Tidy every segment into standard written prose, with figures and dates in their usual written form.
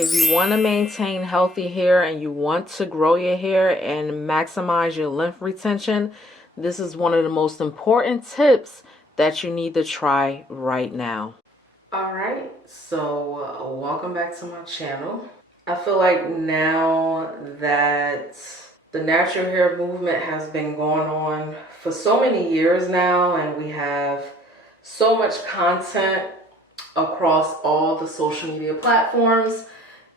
If you want to maintain healthy hair and you want to grow your hair and maximize your length retention, this is one of the most important tips that you need to try right now. Alright, so welcome back to my channel. I feel like now that the natural hair movement has been going on for so many years now, and we have so much content across all the social media platforms,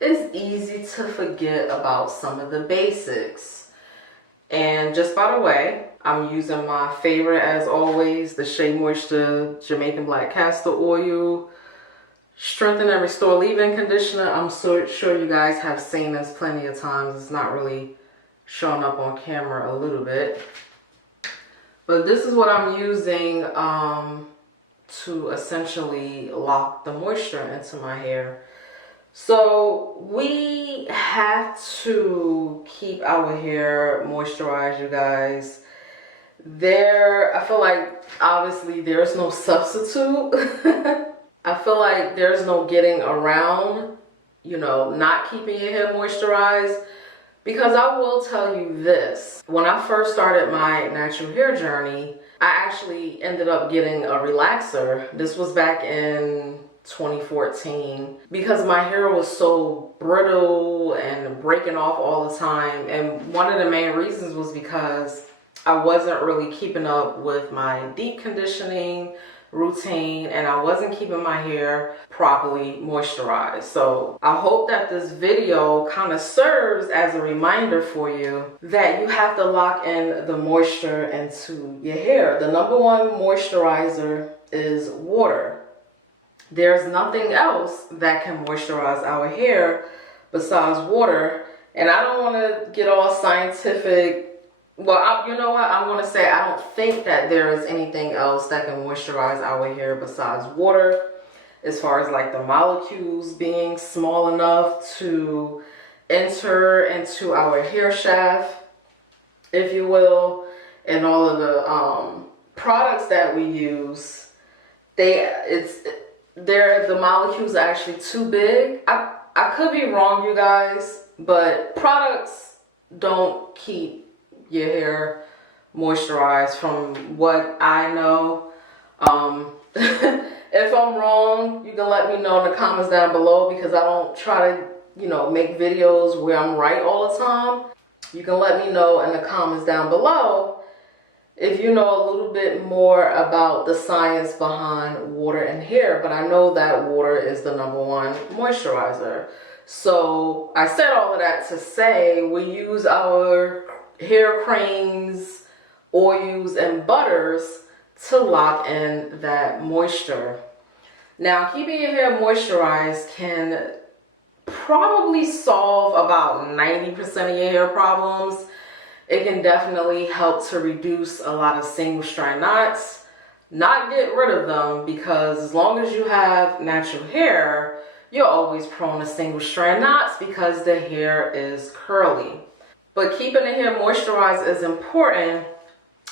it's easy to forget about some of the basics. And just by the way, I'm using my favorite as always, the Shea Moisture Jamaican Black Castor Oil Strengthen and Restore Leave-In Conditioner. I'm so sure you guys have seen this plenty of times. It's not really showing up on camera a little bit. But this is what I'm using to essentially lock the moisture into my hair. So we have to keep our hair moisturized, you guys. I feel like obviously there's no substitute. I feel like there's no getting around, not keeping your hair moisturized. Because I will tell you this, when I first started my natural hair journey, I actually ended up getting a relaxer. This was back in 2014 because my hair was so brittle and breaking off all the time. And one of the main reasons was because I wasn't really keeping up with my deep conditioning routine, and I wasn't keeping my hair properly moisturized. So I hope that this video kind of serves as a reminder for you that you have to lock in the moisture into your hair. The number one moisturizer is water. There's nothing else that can moisturize our hair besides water. And I don't want to get all scientific. Well, you know what? I'm going to say I don't think that there is anything else that can moisturize our hair besides water, as far as like the molecules being small enough to enter into our hair shaft, if you will, and all of the products that we use. The molecules are actually too big. I could be wrong, you guys, but products don't keep your hair moisturized from what I know. If I'm wrong, you can let me know in the comments down below, because I don't try to make videos where I'm right all the time. You can let me know in the comments down below if you know a little bit more about the science behind water and hair. But I know that water is the number one moisturizer. So I said all of that to say we use our hair creams, oils, and butters to lock in that moisture. Now, keeping your hair moisturized can probably solve about 90% of your hair problems. It can definitely help to reduce a lot of single strand knots, not get rid of them, because as long as you have natural hair, you're always prone to single strand knots because the hair is curly. But keeping the hair moisturized is important.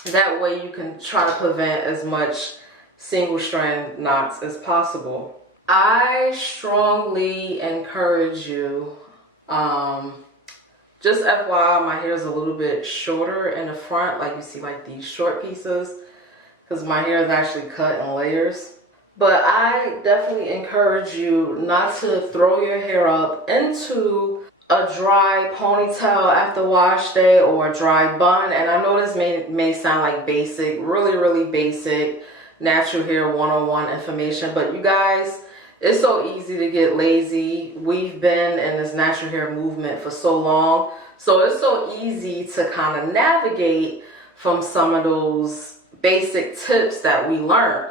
That way you can try to prevent as much single strand knots as possible. I strongly encourage you, just FYI, my hair is a little bit shorter in the front, like you see like these short pieces, because my hair is actually cut in layers. But I definitely encourage you not to throw your hair up into a dry ponytail after wash day or a dry bun. And I know this may sound like basic, really basic natural hair 101 information, but you guys, it's so easy to get lazy. We've been in this natural hair movement for so long, so it's so easy to kind of navigate from some of those basic tips that we learned.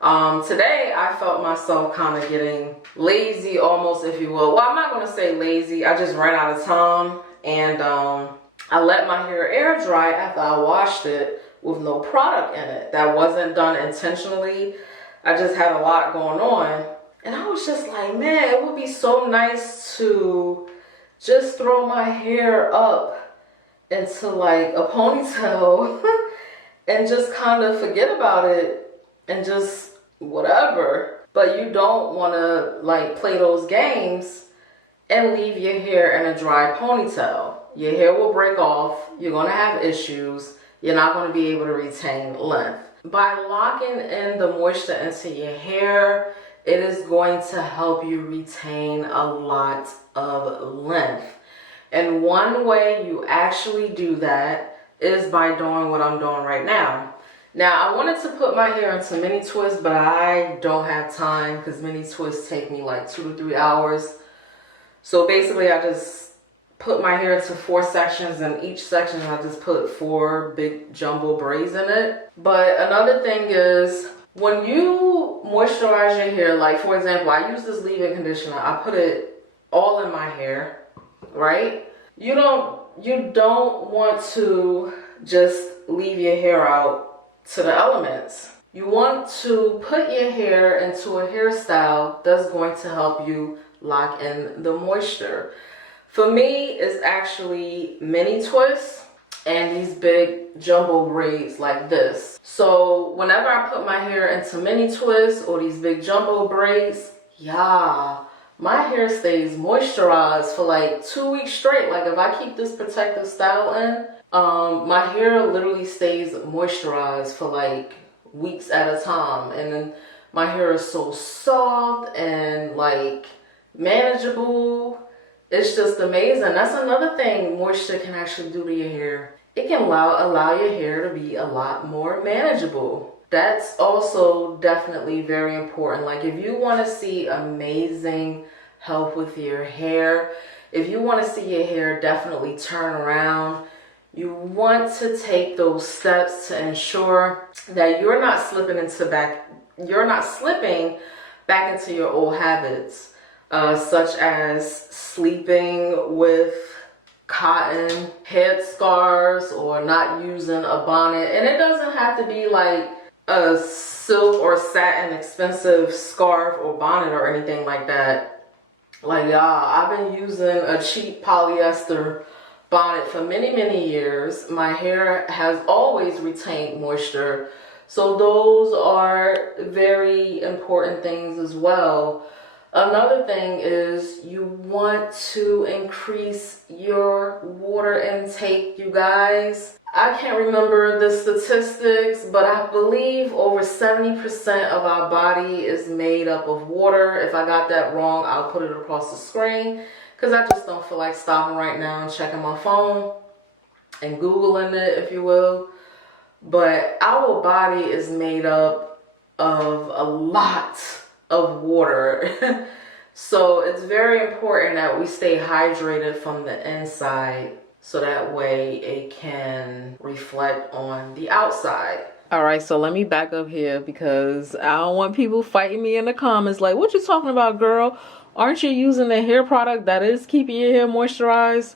Today I felt myself kind of getting lazy almost, if you will. Well, I'm not going to say lazy. I just ran out of time, and I let my hair air dry after I washed it with no product in it. That wasn't done intentionally. I just had a lot going on, and I was just like, man, it would be so nice to just throw my hair up into like a ponytail and just kind of forget about it and just whatever. But you don't want to like play those games and leave your hair in a dry ponytail. Your hair will break off, you're going to have issues, you're not going to be able to retain length. By locking in the moisture into your hair, it is going to help you retain a lot of length. And one way you actually do that is by doing what I'm doing right now. Now, I wanted to put my hair into mini twists, but I don't have time because mini twists take me like 2 to 3 hours. So basically, I just put my hair into 4 sections, and each section I just put 4 big jumbo braids in it. But another thing is, when you moisturize your hair, like for example, I use this leave-in conditioner. I put it all in my hair, right? You don't want to just leave your hair out to the elements. You want to put your hair into a hairstyle that's going to help you lock in the moisture. For me, it's actually mini twists and these big jumbo braids like this. So whenever I put my hair into mini twists or these big jumbo braids, yeah, my hair stays moisturized for like 2 weeks straight. Like if I keep this protective style in, my hair literally stays moisturized for like weeks at a time. And then my hair is so soft and like manageable. It's just amazing. That's another thing moisture can actually do to your hair. It can allow your hair to be a lot more manageable. That's also definitely very important. Like if you want to see amazing help with your hair, if you want to see your hair definitely turn around, you want to take those steps to ensure that you're not slipping back into your old habits, such as sleeping with cotton headscarves or not using a bonnet. And it doesn't have to be like a silk or satin expensive scarf or bonnet or anything like that. Like y'all, I've been using a cheap polyester bonnet for many years. My hair has always retained moisture. So those are very important things as well. Another thing is you want to increase your water intake, you guys. I can't remember the statistics, but I believe over 70% of our body is made up of water. If I got that wrong, I'll put it across the screen because I just don't feel like stopping right now and checking my phone and Googling it, if you will. But our body is made up of a lot of water. So it's very important that we stay hydrated from the inside so that way it can reflect on the outside. All right, so let me back up here because I don't want people fighting me in the comments like, what you talking about, girl? Aren't you using a hair product that is keeping your hair moisturized?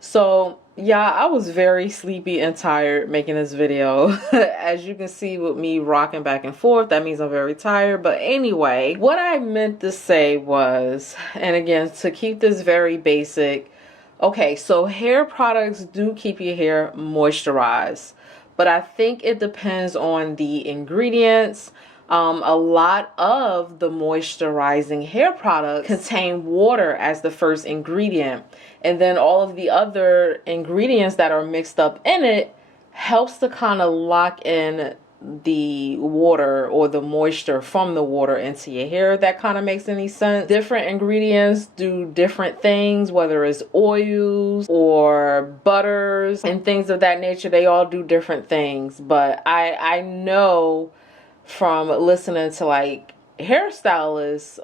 So yeah, I was very sleepy and tired making this video. As you can see with me rocking back and forth, that means I'm very tired. But anyway, what I meant to say was, and again, to keep this very basic, okay, so hair products do keep your hair moisturized, but I think it depends on the ingredients. A lot of the moisturizing hair products contain water as the first ingredient, and then all of the other ingredients that are mixed up in it helps to kind of lock in the water or the moisture from the water into your hair. If that kind of makes any sense. Different ingredients do different things, whether it's oils or butters and things of that nature. They all do different things, but I know from listening to like hairstylists,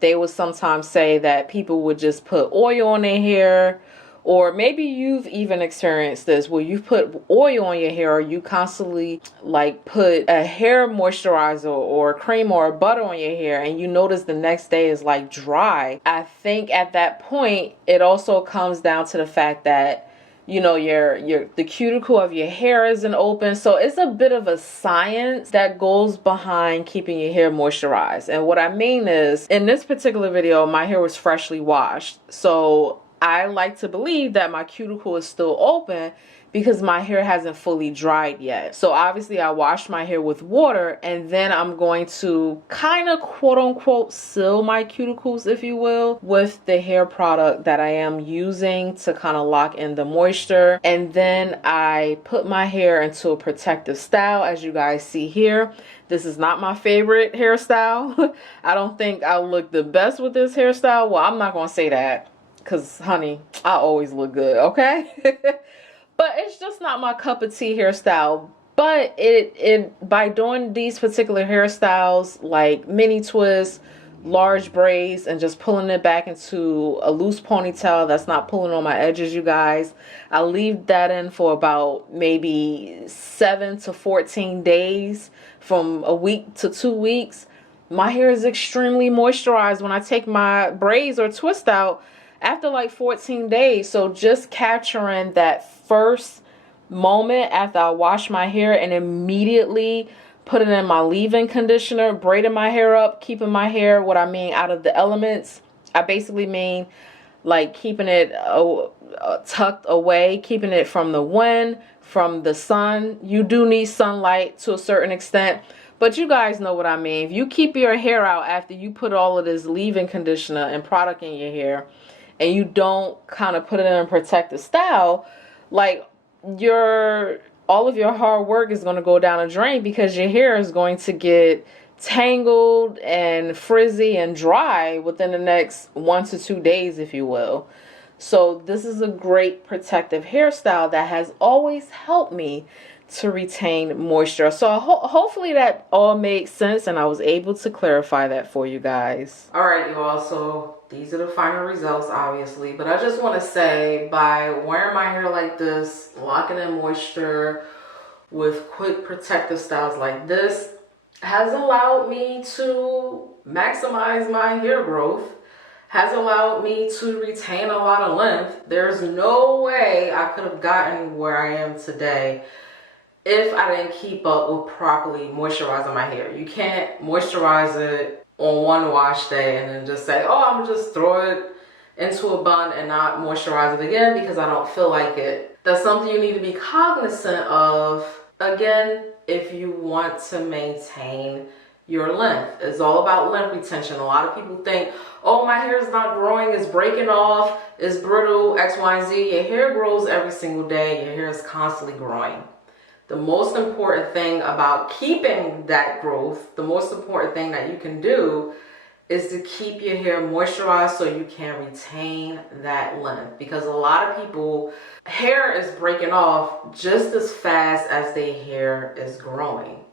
they would sometimes say that people would just put oil on their hair, or maybe you've even experienced this where you put oil on your hair, or you constantly like put a hair moisturizer or cream or butter on your hair and you notice the next day is like dry. I think at that point it also comes down to the fact that, you know, the cuticle of your hair isn't open. So it's a bit of a science that goes behind keeping your hair moisturized. And what I mean is, in this particular video, my hair was freshly washed. So I like to believe that my cuticle is still open because my hair hasn't fully dried yet. So obviously I wash my hair with water, and then I'm going to kind of quote unquote seal my cuticles, if you will, with the hair product that I am using to kind of lock in the moisture. And then I put my hair into a protective style, as you guys see here. This is not my favorite hairstyle. I don't think I look the best with this hairstyle. Well, I'm not gonna say that, because honey, I always look good, okay? But it's just not my cup of tea hairstyle. But it by doing these particular hairstyles, like mini twists, large braids, and just pulling it back into a loose ponytail that's not pulling on my edges, you guys, I leave that in for about maybe 7 to 14 days, from a week to 2 weeks. My hair is extremely moisturized when I take my braids or twist out after like 14 days. So just capturing that first moment after I wash my hair and immediately putting in my leave-in conditioner, braiding my hair up, keeping my hair, what I mean, out of the elements. I basically mean like keeping it tucked away, keeping it from the wind, from the sun. You do need sunlight to a certain extent, but you guys know what I mean. If you keep your hair out after you put all of this leave-in conditioner and product in your hair, and you don't kind of put it in a protective style, like all of your hard work is going to go down a drain, because your hair is going to get tangled and frizzy and dry within the next 1 to 2 days, if you will. So this is a great protective hairstyle that has always helped me to retain moisture. So hopefully that all makes sense, and I was able to clarify that for you guys. All right, you all, so these are the final results, obviously, but I just want to say, by wearing my hair like this, locking in moisture with quick protective styles like this, has allowed me to maximize my hair growth, has allowed me to retain a lot of length. There's no way I could have gotten where I am today if I didn't keep up with properly moisturizing my hair. You can't moisturize it on one wash day and then just say, oh, I'm just throw it into a bun and not moisturize it again because I don't feel like it. That's something you need to be cognizant of, again, if you want to maintain your length. It's all about length retention. A lot of people think, oh, my hair is not growing, it's breaking off, it's brittle, X, Y, and Z. Your hair grows every single day. Your hair is constantly growing. The most important thing about keeping that growth, the most important thing that you can do is to keep your hair moisturized so you can retain that length. Because a lot of people, hair is breaking off just as fast as their hair is growing.